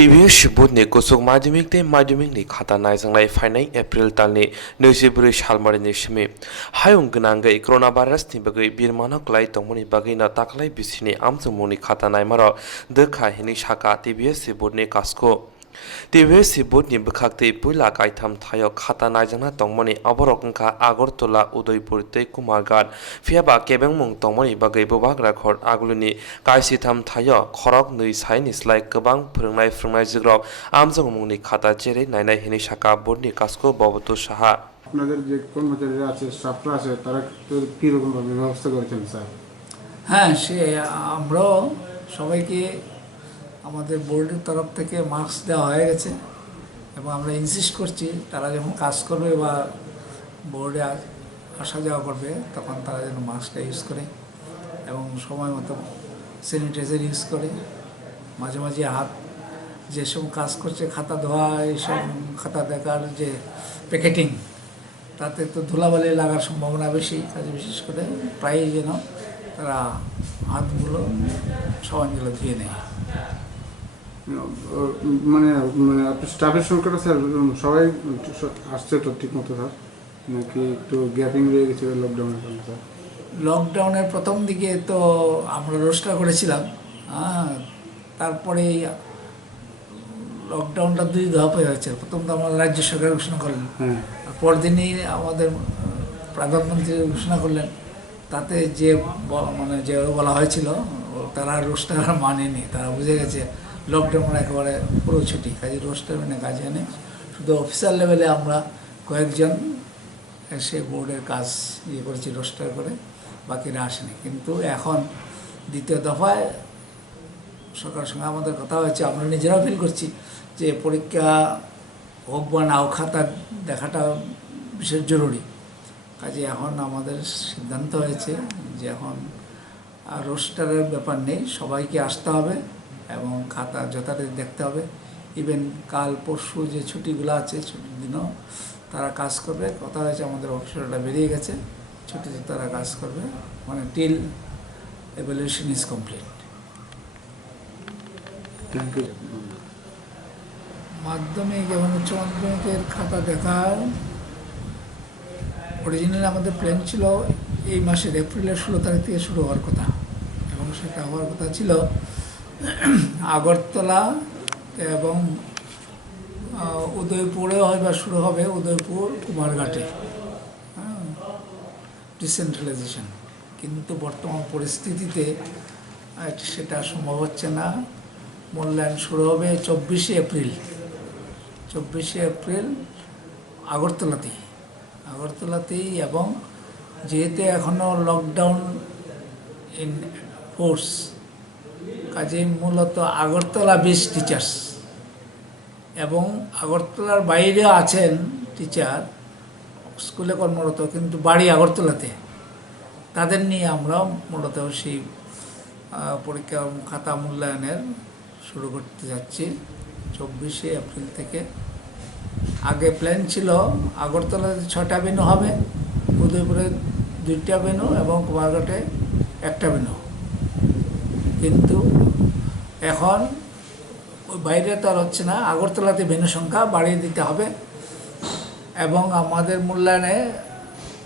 Tbse Boardni Kuchuk Madhyamikni Khata NAIJAKNA फाइनाय April दाननि 24 SALMARINI Simi HWNWI coronavirusनि bagui birmanaklai tongmani bagina taklai bisini Amjokmungni Khata naimaro RWKHA hini saka Tbse Boardni kasko Tbse Boardni bwkhakti puila kaitam thayo khata NAIJAKNA tongmani aborok wngkha Agartala Udaipur Tei Kuchuk phiaba kebengmung tongmani bagui BWSKANGNI Aprilni kaisitham thayo khorok nui saini slai kwbang phwrwngnai jigrok Amjokmungni Khata jere naina hini saka Boardni kasko boboto saha আপনাদের যে কর্মচারীরা আছে স্টাফরা আছে তারা কি রকম ভাবে ব্যবস্থা করেছেন স্যার? হ্যাঁ, সে আমরাও সবাইকে আমাদের বোর্ডের তরফ থেকে মাস্ক দেওয়া হয়ে গেছে এবং আমরা ইনসিস্ট করছি তারা যখন কাজ করবে বা বোর্ডে আসা যাওয়া করবে তখন তারা যেন মাস্কটা ইউজ করে এবং সময় মতো স্যানিটাইজার ইউজ করে মাঝে মাঝে হাত যেসব কাজ করছে খাতা ধোয়া এইসব খাতা দেখার যে প্যাকেটিং তাতে তো ধুলাবালি লাগার সম্ভাবনা বেশি, কাজে বিশেষ করে প্রায়ই যেন তারা হাতগুলো সাবানগুলো ধুয়ে নেয়। মানে মানে স্টাফের সংখ্যাটা স্যার সবাই আসছে তো ঠিক মতো স্যার, নাকি একটু গ্যাপিং রয়ে গেছে লকডাউনের কারণে স্যার? লকডাউনের প্রথম দিকে তো আমরা রোস্টার করেছিলাম, তারপরে লকডাউনটা 2 ধাপে হয়েছে। প্রথম তো আমরা রাজ্য সরকার ঘোষণা করলেন, পরদিনই আমাদের প্রধানমন্ত্রী ঘোষণা করলেন। তাতে যে মানে যে বলা হয়েছিল তারা রোস্টার মানেনি, তারা বুঝে গেছে লকডাউন একেবারে পুরো ছুটি, কাজে রোস্টার মানে কাজে এনে শুধু অফিসার লেভেলে আমরা কয়েকজন এসে বোর্ডের কাজ করেছি রোস্টার করে, বাকিরা আসেনি। কিন্তু এখন দ্বিতীয় দফায় সরকারের সঙ্গে আমাদের কথা হয়েছে, আমরা নিজেরাও ফিল করছি যে পরীক্ষা হোক বা না হোক খাতা দেখাটা বিশেষ জরুরি। কাজে এখন আমাদের সিদ্ধান্ত হয়েছে যে এখন রোস্টারের ব্যাপার নেই, সবাইকে আসতে হবে এবং খাতা যথারীতি দেখতে হবে। ইভেন কাল পরশু যে ছুটিগুলো আছে ছুটির দিনও তারা কাজ করবে। কথা হয়েছে আমাদের অফিসাররা বেরিয়ে গেছে, ছুটিতে তারা কাজ করবে, মানে টিল এভালুয়েশন ইজ কমপ্লিট। মাধ্যমিক এবং উচ্চ মাধ্যমিকের খাতা দেখা অরিজিনালি আমাদের প্ল্যান ছিল এই মাসের এপ্রিলের 16 তারিখ থেকে শুরু হওয়ার কথা, এবং সেটা হওয়ার কথা ছিল আগরতলা এবং উদয়পুরেও হয়তো শুরু হবে, উদয়পুর কুমারঘাটে ডিসেন্ট্রালাইজেশন। কিন্তু বর্তমান পরিস্থিতিতে সেটা সম্ভব হচ্ছে না। মূল্যায়ন শুরু হবে 24 এপ্রিল আগরতলাতেই এবং যেহেতু এখনও লকডাউন ইন ফোর্স, কাজে মূলত আগরতলা বেস টিচার্স এবং আগরতলার বাইরে আছেন টিচার স্কুলে কর্মরত কিন্তু বাড়ি আগরতলাতে, তাদের নিয়ে আমরা মূলত সেই পরীক্ষা খাতা মূল্যায়নের শুরু করতে যাচ্ছি 24 এপ্রিল থেকে। আগে প্ল্যান ছিল আগরতলাতে 6টা ভেন্যু হবে, উদয়পুরে 2টা ভেন্যু এবং কুমারঘাটে 1টা ভেন্যু। কিন্তু এখন ওই বাইরে তো আর হচ্ছে না, আগরতলাতে ভেন্যু সংখ্যা বাড়িয়ে দিতে হবে এবং আমাদের মূল্যায়নে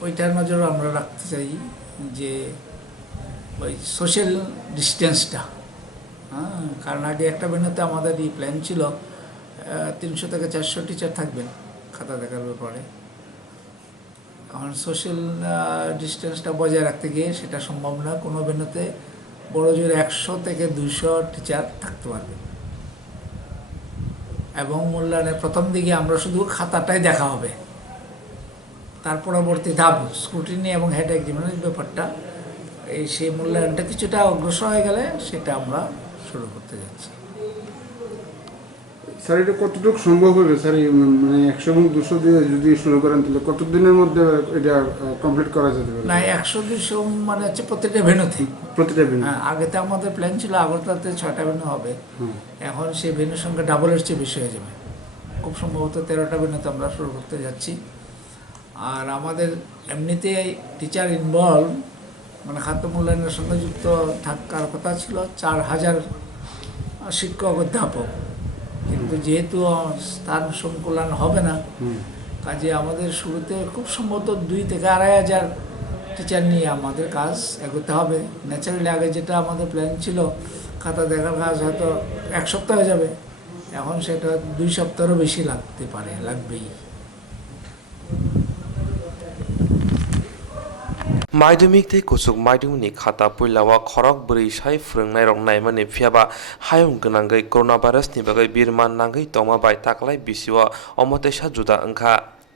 ওইটার নজর আমরা রাখতে চাই যে ওই সোশ্যাল ডিস্টেন্সটা, কারণ আগে একটা ভেন্যুতে আমাদের এই প্ল্যান ছিল 300 থেকে 400 টিচার থাকবেন খাতা দেখার ব্যাপারে। এখন সোশ্যাল ডিস্টেন্সটা বজায় রাখতে গিয়ে সেটা সম্ভব না, কোনো ভেন্যুতে বড় জোরে 100 থেকে 200 টিচার থাকতে পারবে এবং মূল্যায়নের প্রথম দিকে আমরা শুধু খাতাটাই দেখা হবে। তার পরবর্তী ধাপ স্ক্রুটিনি এবং হেড এক্সামিনের ব্যাপারটা সেই মূল্যায়নটা কিছুটা অগ্রসর হয়ে গেলে সেটা আমরা শুরু করতে যাচ্ছি। স্যার এটা কতটুকু সম্ভব হবে স্যার? মানে 100 এবং 200 দিয়ে যদি শুরু করেন তাহলে কত দিনের মধ্যে এটা কমপ্লিট করা যেতে পারে? না, 100-200 মানে হচ্ছে প্রত্যেকটা ভেন্যুতে। হ্যাঁ, আগে তো আমাদের প্ল্যান ছিল আগরতলাতে 6টা ভেন্যু হবে, এখন সেই ভেন্যুর সংখ্যা ডাবলের চেয়ে বেশি হয়ে যাবে। খুব সম্ভবত 13টা ভেন্যুতে আমরা শুরু করতে যাচ্ছি। আর আমাদের এমনিতে টিচার ইনভলভ মানে খাদ্য মূল্যায়নের সঙ্গে যুক্ত থাকার কথা ছিল 4000 শিক্ষক অধ্যাপক, কিন্তু যেহেতু স্থান সংকুলান হবে না, কাজে আমাদের শুরুতে খুব সম্ভবত 2 থেকে 2,500 টিচার নিয়ে আমাদের কাজ এগোতে হবে। ন্যাচারালি আগে যেটা আমাদের প্ল্যান ছিল খাতা দেখার কাজ হয়তো 1 সপ্তাহ হয়ে যাবে, এখন সেটা 2 সপ্তাহেরও বেশি লাগতে পারে, লাগবেই। Madhyamik Tei Kuchuk Madhyamikni Khata Puilawa Khorok Bwri Sai Phwrwngnai rok naimani phiaba hayung gwnangwi coronavirus ni bagwi birman nangwi tongma bai taklai bisio omotesa juda wngkha.